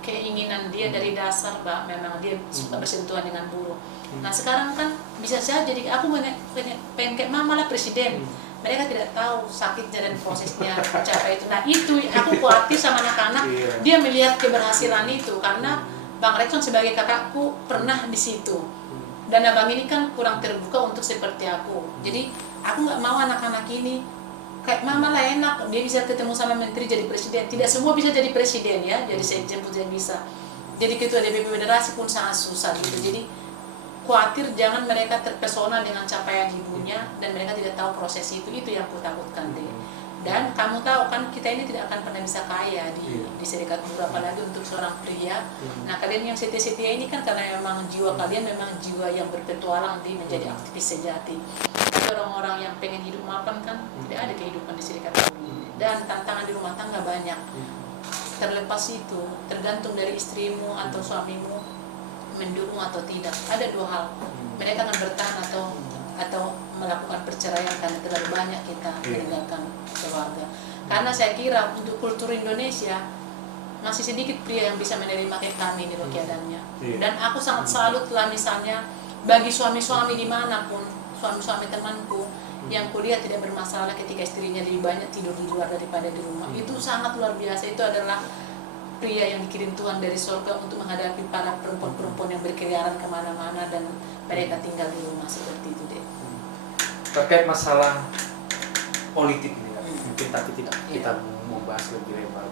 keinginan dia, dari dasar memang dia suka bersentuhan dengan buruh. Nah sekarang kan bisa saja jadi aku pengen kayak mama lah presiden. Mereka tidak tahu sakitnya dan prosesnya mencapai itu. Nah itu aku khawatir sama anak-anak, dia melihat keberhasilan itu, karena Bang Rekson sebagai kakakku pernah di situ, dan abang ini kan kurang terbuka untuk seperti aku. Jadi aku nggak mau anak-anak ini kayak mama lah, enak dia bisa ketemu sama menteri jadi presiden. Tidak semua bisa jadi presiden ya, jadi sekjen pun tidak bisa, jadi ketua DPP federasi pun sangat susah gitu. Jadi khawatir jangan mereka terpesona dengan capaian ibunya dan mereka tidak tahu proses itu yang aku takutkan deh. Dan kamu tahu kan kita ini tidak akan pernah bisa kaya di serikat buruh, apalagi untuk seorang pria. Nah kalian yang setia-setia ini kan karena memang jiwa kalian memang jiwa yang berpetualang di menjadi aktivis sejati. Tapi orang-orang yang pengen hidup mapan kan tidak ada kehidupan di serikat buruh. Dan tantangan di rumah tangga banyak. Terlepas itu tergantung dari istrimu atau suamimu mendukung atau tidak. Ada dua hal, mereka akan bertahan atau melakukan perceraian karena terlalu banyak kita meninggalkan keluarga. Karena saya kira untuk kultur Indonesia masih sedikit pria yang bisa menerima kayak kami di keadaannya. Dan aku sangat salut lah misalnya bagi suami-suami dimanapun, suami-suami temanku yang kuliah tidak bermasalah ketika istrinya lebih banyak tidur di luar daripada di rumah. Itu sangat luar biasa. Itu adalah pria yang dikirim Tuhan dari surga untuk menghadapi para perempuan-perempuan yang berkeliaran kemana-mana dan mereka tinggal di rumah seperti itu deh. Terkait masalah politik ini, mungkin tapi tidak kita mau bahas lebih lebar.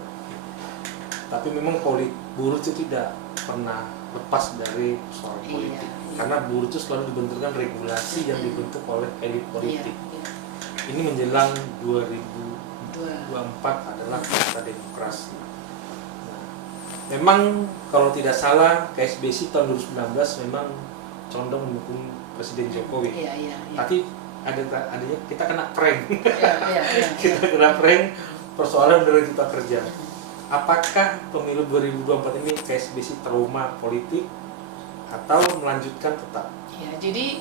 Tapi memang buruh itu tidak pernah lepas dari soal politik, karena buruh itu selalu dibenturkan regulasi yang dibentuk oleh elit politik. Ini menjelang 2024 adalah pesta demokrasi. Nah, memang kalau tidak salah KSBSI tahun 2019 memang condong mendukung Presiden Jokowi. Tapi adanya kita kena prank. Kita kena prank persoalan dari Cipta Kerja. Apakah pemilu 2024 ini KSBSI trauma politik atau melanjutkan tetap? Ya, jadi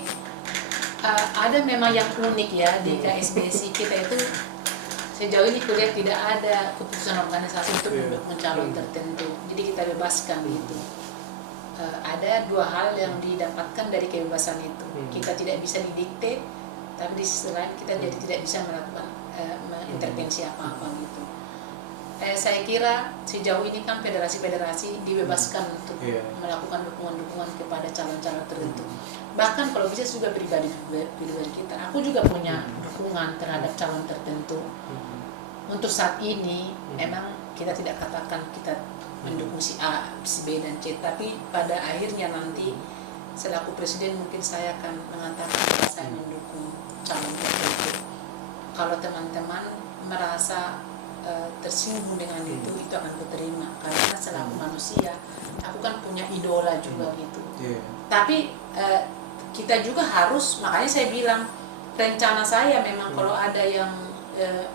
ada memang yang unik ya di KSBSI kita itu. Sejauh ini kuliah tidak ada keputusan organisasi untuk mencalon tertentu. Jadi kita bebaskan gitu. Ada dua hal yang didapatkan dari kebebasan itu. Kita tidak bisa didikte, tapi di sisi lain kita jadi tidak bisa melakukan intervensi apa-apa gitu. Saya kira sejauh ini kan federasi-federasi dibebaskan untuk melakukan dukungan-dukungan kepada calon-calon tertentu. Bahkan kalau bisa juga pribadi kita, aku juga punya dukungan terhadap calon tertentu. Untuk saat ini memang kita tidak katakan kita mendukung si A, si B dan C, tapi pada akhirnya nanti selaku presiden mungkin saya akan mengatakan bahwa saya mendukung calon tertentu. Kalau teman-teman merasa tersinggung dengan itu akan kuterima, karena selaku manusia aku kan punya idola juga gitu. Tapi kita juga harus, makanya saya bilang rencana saya memang kalau ada yang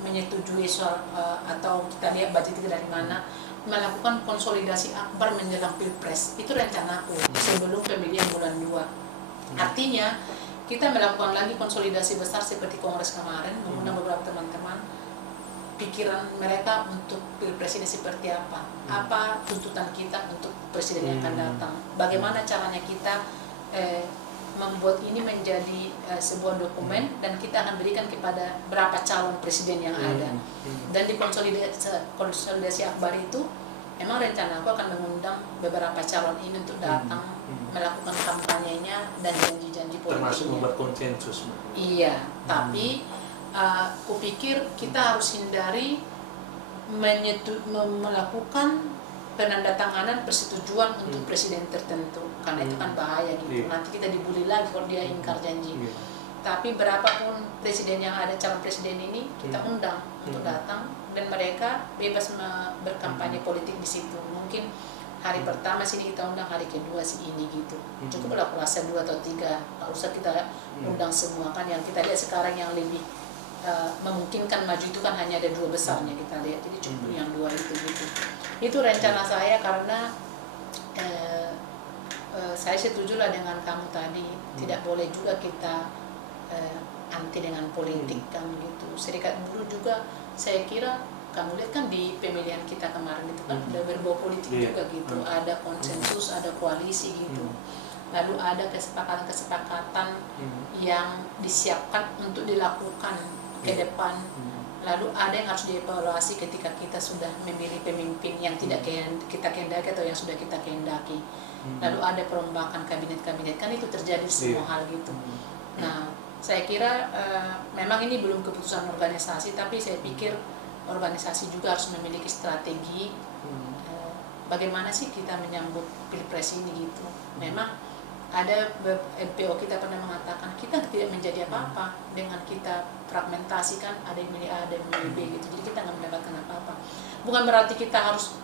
menyetujui soal atau kita lihat budget itu dari mana, melakukan konsolidasi akbar menjelang pilpres, itu rencanaku sebelum pemilihan bulan 2. Artinya kita melakukan lagi konsolidasi besar seperti kongres kemarin, mengundang beberapa teman-teman, pikiran mereka untuk pilpres ini seperti apa tuntutan kita untuk presiden yang akan datang, bagaimana caranya kita membuat ini menjadi sebuah dokumen dan kita akan berikan kepada berapa calon presiden yang ada. Dan di konsolidasi akbar itu memang rencana aku akan mengundang beberapa calon ini untuk datang melakukan kampanyenya dan janji-janji politiknya. Termasuk membuat konsensus. Iya, tapi kupikir kita harus hindari melakukan penandatanganan persetujuan untuk presiden tertentu, karena itu kan bahaya gitu. Nanti kita dibully lagi kalau dia ingkar janji. Tapi berapapun presiden yang ada, calon presiden ini kita undang untuk datang, dan mereka bebas berkampanye politik di situ. Mungkin hari pertama sini kita undang, hari kedua sih ini gitu. Cukuplah kurasa 2 atau 3, nggak usah kita undang semua. Kan yang kita lihat sekarang yang lebih memungkinkan maju itu kan hanya ada 2 besarnya kita lihat, jadi cukup yang 2 itu gitu. Itu rencana saya, karena saya setuju lah dengan kamu tadi, tidak boleh juga kita anti dengan politik kan gitu. Serikat buruh juga saya kira kamu lihat kan di pemilihan kita kemarin itu kan udah berbau politik juga gitu, ada konsensus, ada koalisi gitu. Lalu ada kesepakatan-kesepakatan yang disiapkan untuk dilakukan ke depan. Lalu ada yang harus dievaluasi ketika kita sudah memilih pemimpin yang tidak kita kehendaki atau yang sudah kita kehendaki. Lalu ada perombakan kabinet-kabinet, kan itu terjadi semua hal gitu. Nah, saya kira memang ini belum keputusan organisasi, tapi saya pikir organisasi juga harus memiliki strategi bagaimana sih kita menyambut pilpres ini gitu. Memang ada MPO kita pernah mengatakan kita tidak menjadi apa-apa dengan kita fragmentasikan, ada yang milih A, ada yang milih B gitu. Jadi kita nggak mendapatkan apa-apa. Bukan berarti kita harus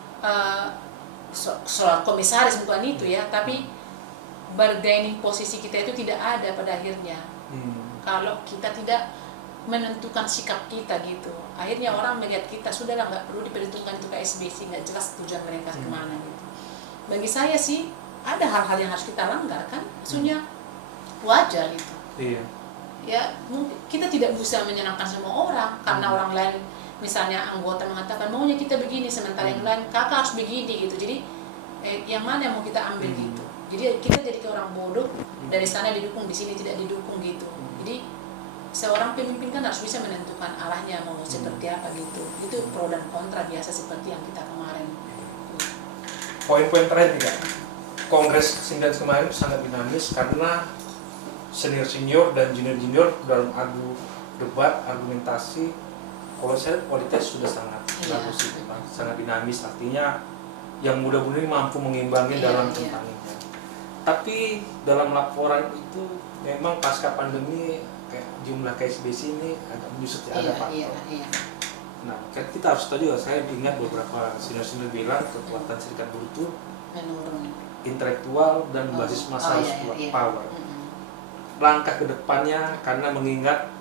soal komisaris, bukan itu ya, tapi bargaining posisi kita itu tidak ada pada akhirnya. Kalau kita tidak menentukan sikap kita gitu, akhirnya orang melihat kita sudahlah, nggak perlu diperhitungkan itu ke SBC, nggak jelas tujuan mereka kemana gitu. Bagi saya sih ada hal-hal yang harus kita langgar kan, maksudnya wajar itu. Ya kita tidak bisa menyenangkan semua orang, karena orang lain misalnya anggota mengatakan maunya kita begini, sementara yang lain kakak harus begini gitu. Jadi yang mana yang mau kita ambil gitu. Jadi kita jadi ke orang bodoh, dari sana didukung, di sini tidak didukung gitu. Jadi seorang pemimpin kan harus bisa menentukan arahnya mau seperti apa gitu. Itu pro dan kontra biasa seperti yang kita kemarin. Poin-poin terakhir juga, Kongres 9 kemarin sangat dinamis karena senior-senior dan junior-junior dalam adu debat, argumentasi, kalau saya kualitas sudah sangat bagus itu Pak, sangat dinamis, artinya yang muda-muda ini mampu mengimbangi dalam tantangannya. Tapi dalam laporan itu memang pasca pandemi kayak jumlah KSBC ini agak menyusut ya, ada faktor. Nah, kita harus tahu juga, saya ingat beberapa senior-senior bilang kekuatan serikat buruh itu menurun, intelektual dan basis massa harus kuat power. Langkah ke depannya, karena mengingat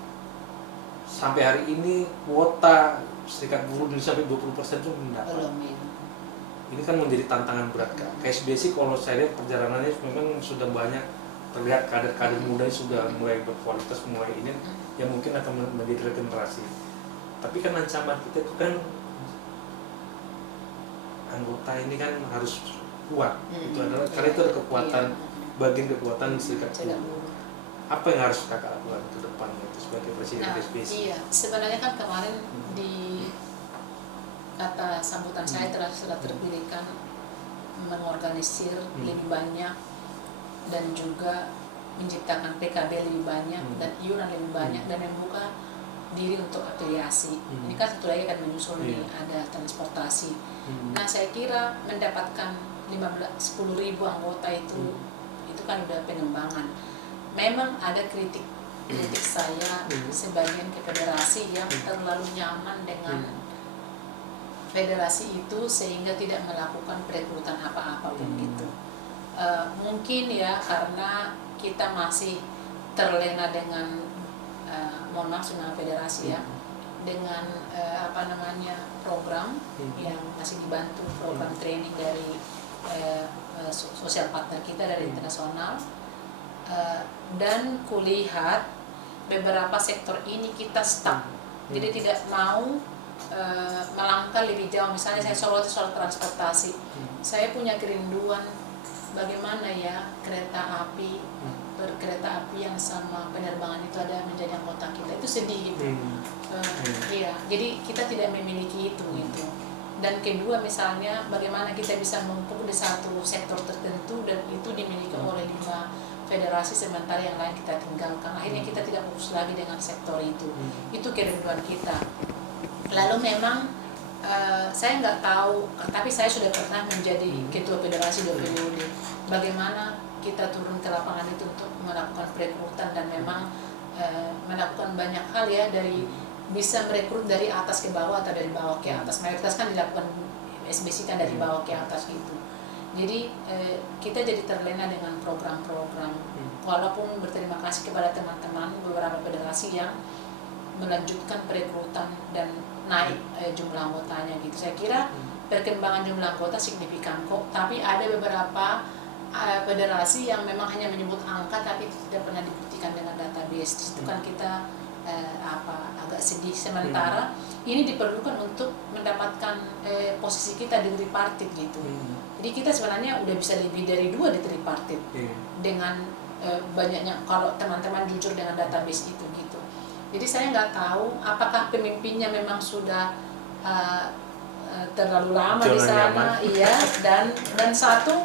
sampai hari ini kuota serikat buruh sampai 20% itu mendapat. Ini kan menjadi tantangan berat Kak. KSBC kalau saya lihat perjalanannya memang sudah banyak terlihat kader-kader muda sudah mulai berkualitas, mulai ini yang mungkin akan menjadi regenerasi. Tapi kan ancaman kita itu kan anggota ini kan harus kuat. Itu adalah karena itu ada kekuatan, bagian kekuatan serikat buruh. Apa yang harus kakak lakukan ke depannya itu sebagai presiden KSBC? Iya, sebenarnya kan kemarin di kata sambutan saya setelah terpilih kan mengorganisir lebih banyak dan juga menciptakan PKB lebih banyak dan iuran lebih banyak dan membuka diri untuk afiliasi. Ini kan satu lagi kan menyusul nih, ada transportasi. Nah saya kira mendapatkan 10.000 anggota itu itu kan udah pengembangan. Memang ada kritik saya sebagian ke federasi yang terlalu nyaman dengan federasi itu sehingga tidak melakukan perekrutan apa-apa pun gitu. Mungkin ya karena kita masih terlena dengan mohon maaf dengan federasi ya, dengan program yang masih dibantu program training dari sosial partner kita dari internasional, dan kulihat beberapa sektor ini kita stuck, jadi tidak mau melangkah lebih jauh. Misalnya saya soal transportasi, saya punya kerinduan bagaimana ya kereta api, berkereta api yang sama penerbangan itu ada menjadi anggota kita, itu sedih gitu. Iya, jadi kita tidak memiliki itu gitu. Dan kedua misalnya bagaimana kita bisa menumpuk di satu sektor tertentu dan itu dimiliki oleh 5 federasi sementara yang lain kita tinggalkan. Akhirnya kita tidak fokus lagi dengan sektor itu. Itu kerinduan kita. Lalu memang saya nggak tahu, tapi saya sudah pernah menjadi ketua federasi 2 periode. Bagaimana kita turun ke lapangan itu untuk melakukan perekrutan dan memang melakukan banyak hal ya, dari bisa merekrut dari atas ke bawah atau dari bawah ke atas. Mayoritas kan dilakukan SBC kan dari bawah ke atas gitu. Jadi kita jadi terlena dengan program-program. Walaupun berterima kasih kepada teman-teman beberapa federasi yang melanjutkan perekrutan dan naik jumlah anggotanya gitu. Saya kira perkembangan jumlah anggota signifikan kok, tapi ada beberapa federasi yang memang hanya menyebut angka tapi tidak pernah dibuktikan dengan database. Itu kan kita agak sedih. Sementara ini diperlukan untuk mendapatkan posisi kita di tripartit gitu. Jadi kita sebenarnya udah bisa lebih dari 2 di tripartit dengan banyaknya kalau teman-teman jujur dengan database itu gitu. Jadi saya nggak tahu apakah pemimpinnya memang sudah terlalu lama di sana, iya. Dan satu,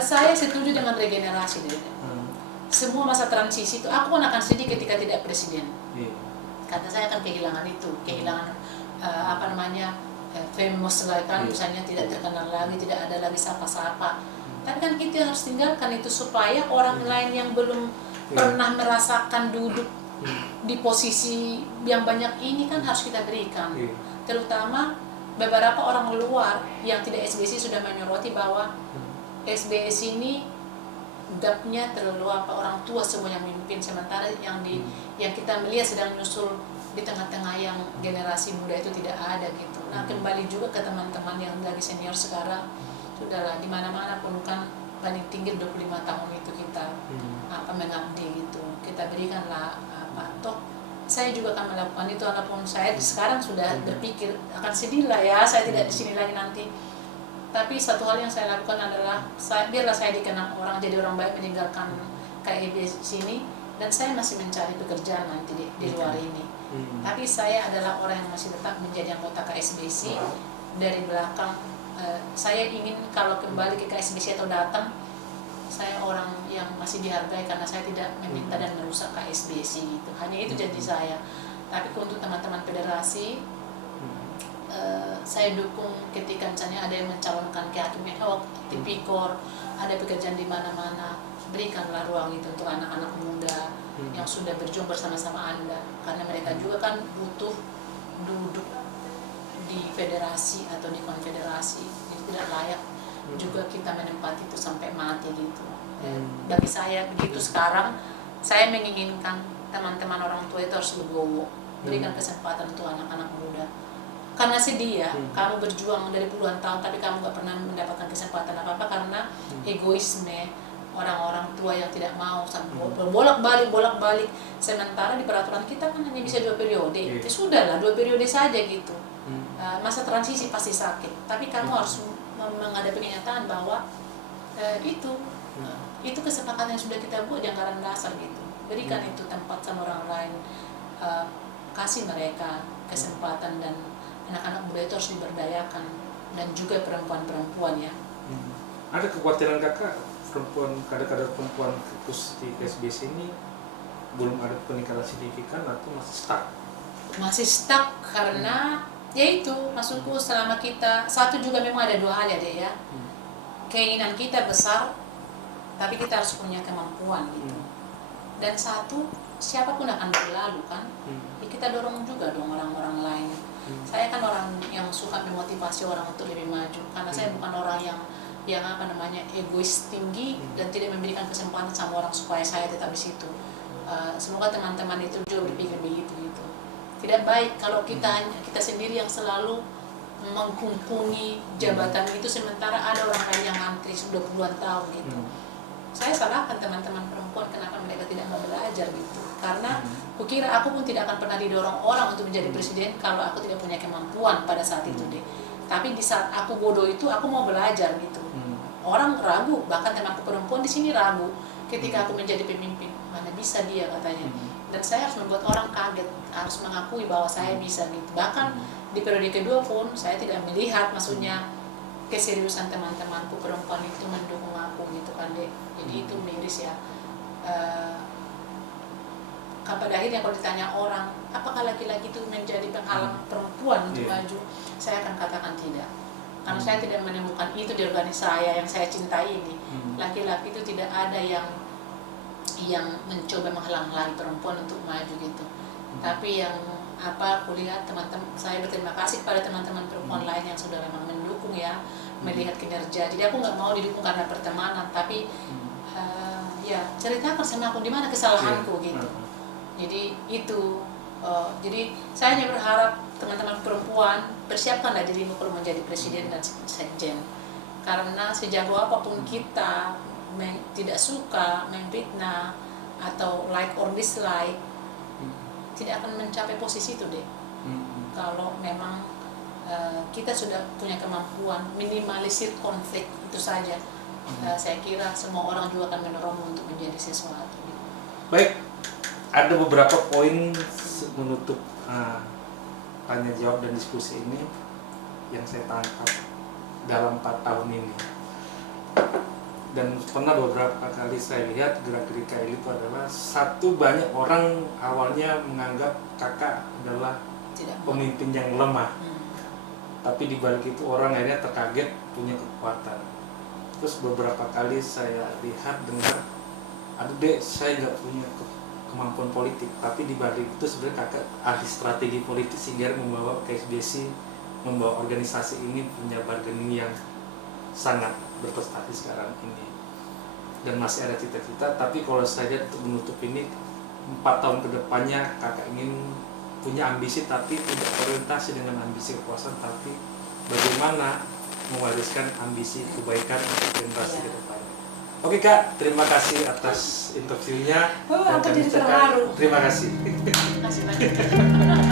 saya setuju dengan regenerasi deh. Semua masa transisi itu aku akan sedih ketika tidak presiden. Karena saya akan kehilangan itu, kehilangan famous lah kan, misalnya tidak terkenal lagi, tidak ada lagi sapa-sapa. Tapi kan kita harus tinggalkan itu supaya orang lain yang belum pernah merasakan duduk di posisi yang banyak ini kan harus kita berikan. Terutama beberapa orang luar yang tidak SBC sudah menyoroti bahwa SBS ini gapnya terlalu orang tua semua yang memimpin, sementara yang kita melihat sedang menyusul di tengah-tengah yang generasi muda itu tidak ada gitu. Nah kembali juga ke teman-teman yang lagi senior sekarang, sudahlah di mana-mana pun kan paling tinggi 25 tahun itu kita mengabdi gitu, kita berikanlah toh saya juga akan melakukan itu walaupun saya sekarang sudah berpikir akan sedih lah ya, saya tidak di sini lagi nanti. Tapi satu hal yang saya lakukan adalah biarlah saya dikenang orang jadi orang baik meninggalkan KIB sini, dan saya masih mencari pekerjaan nanti di luar ini. Tapi saya adalah orang yang masih tetap menjadi anggota KSBC dari belakang. Saya ingin kalau kembali ke KSBC atau datang, saya orang yang masih dihargai karena saya tidak meminta dan merusak KSBC gitu. Hanya itu janji saya. Tapi untuk teman-teman federasi, saya dukung ketika misalnya ada yang mencalonkan ke hakim ad hoc, tipikor, ada pekerjaan di mana-mana, berikanlah ruang itu untuk anak-anak muda yang sudah berjuang bersama-sama Anda, karena mereka juga kan butuh duduk di federasi atau di konfederasi. Jadi tidak layak juga kita menempati itu sampai mati gitu. Bagi saya begitu. Sekarang saya menginginkan teman-teman orang tua itu harus legowo, berikan kesempatan untuk anak-anak muda. Karena sedih ya, kamu berjuang dari puluhan tahun tapi kamu gak pernah mendapatkan kesempatan apa-apa karena egoisme orang-orang tua yang tidak mau bolak-balik. Sementara di peraturan kita kan hanya bisa 2 periode. Ya sudahlah 2 periode saja gitu. Masa transisi pasti sakit, tapi kamu harus menghadapi kenyataan bahwa itu kesepakatan yang sudah kita buat di anggaran dasar gitu. Berikan itu tempat sama orang lain, kasih mereka kesempatan, dan anak-anak muda itu harus diberdayakan, dan juga perempuan-perempuan ya. Ada kekhawatiran kakak kader-kader perempuan fokus di KSBC ini belum ada peningkatan signifikan atau masih stuck? Masih stuck karena yaitu maksudku selama kita satu juga memang ada 2 hal ya deh ya. Keinginan kita besar tapi kita harus punya kemampuan gitu. Dan satu, siapapun akan berlalu kan, ya kita dorong juga dong orang-orang lain. Saya kan orang yang suka memotivasi orang untuk lebih maju, karena saya bukan orang yang apa namanya egois tinggi dan tidak memberikan kesempatan sama orang supaya saya tetap di situ. Semoga teman-teman itu juga berpikir begitu gitu. Tidak baik kalau kita sendiri yang selalu mengkumpungi jabatan itu, sementara ada orang lain yang antri sudah puluhan tahun gitu. Saya salahkan teman-teman perempuan kenapa mereka tidak mau belajar gitu. Karena kukira aku pun tidak akan pernah didorong orang untuk menjadi presiden kalau aku tidak punya kemampuan pada saat itu deh. Tapi di saat aku bodoh itu aku mau belajar gitu. Orang ragu, bahkan temanku perempuan di sini ragu ketika aku menjadi pemimpin. Mana bisa dia katanya. Dan saya harus membuat orang kaget, harus mengakui bahwa saya bisa gitu. Bahkan di periode kedua pun saya tidak melihat maksudnya keseriusan teman-temanku perempuan itu mendukung aku gitu kan dek. Jadi itu miris ya. Pada akhirnya kalau ditanya orang, apakah laki-laki itu menjadi penghalang perempuan untuk maju, saya akan katakan tidak. Karena saya tidak menemukan itu di organisasi saya yang saya cintai ini. Laki-laki itu tidak ada yang mencoba menghalang-halangi perempuan untuk maju gitu. Tapi yang aku lihat teman-teman, saya berterima kasih kepada teman-teman perempuan lain yang sudah memang mendukung ya, melihat kinerja. Jadi aku nggak mau didukung karena pertemanan, tapi ya ceritakan sama aku di mana kesalahanku gitu. Jadi itu, jadi saya hanya berharap teman-teman perempuan persiapkanlah dirimu kalau menjadi presiden dan sekjen. Karena sejago apapun kita tidak suka, memfitnah atau like or dislike, tidak akan mencapai posisi itu deh. Kalau memang kita sudah punya kemampuan minimalisir konflik itu saja, saya kira semua orang juga akan mendorongmu untuk menjadi sesuatu. Baik, ada beberapa poin menutup tanya jawab dan diskusi ini yang saya tangkap dalam 4 tahun ini. Dan pernah beberapa kali saya lihat gerak-gerik Kak Eli itu adalah satu, banyak orang awalnya menganggap kakak adalah pemimpin yang lemah. Tapi di balik itu orang akhirnya terkaget punya kekuatan. Terus beberapa kali saya lihat dengar, aduh dek saya nggak punya kemampuan politik, tapi di balik itu sebenarnya kakak ahli strategi politik sehingga membawa KSBC, membawa organisasi ini punya bargaining yang sangat berprestasi sekarang ini dan masih ada cita-cita. Tapi kalau saya lihat untuk menutup ini 4 tahun ke depannya kakak ingin punya ambisi, tapi tidak orientasi dengan ambisi kekuasaan, tapi bagaimana mewariskan ambisi kebaikan untuk generasi ke depan. Oke Kak, terima kasih atas interviewnya. Aku jadi terharu. Terima kasih. Terima kasih banyak.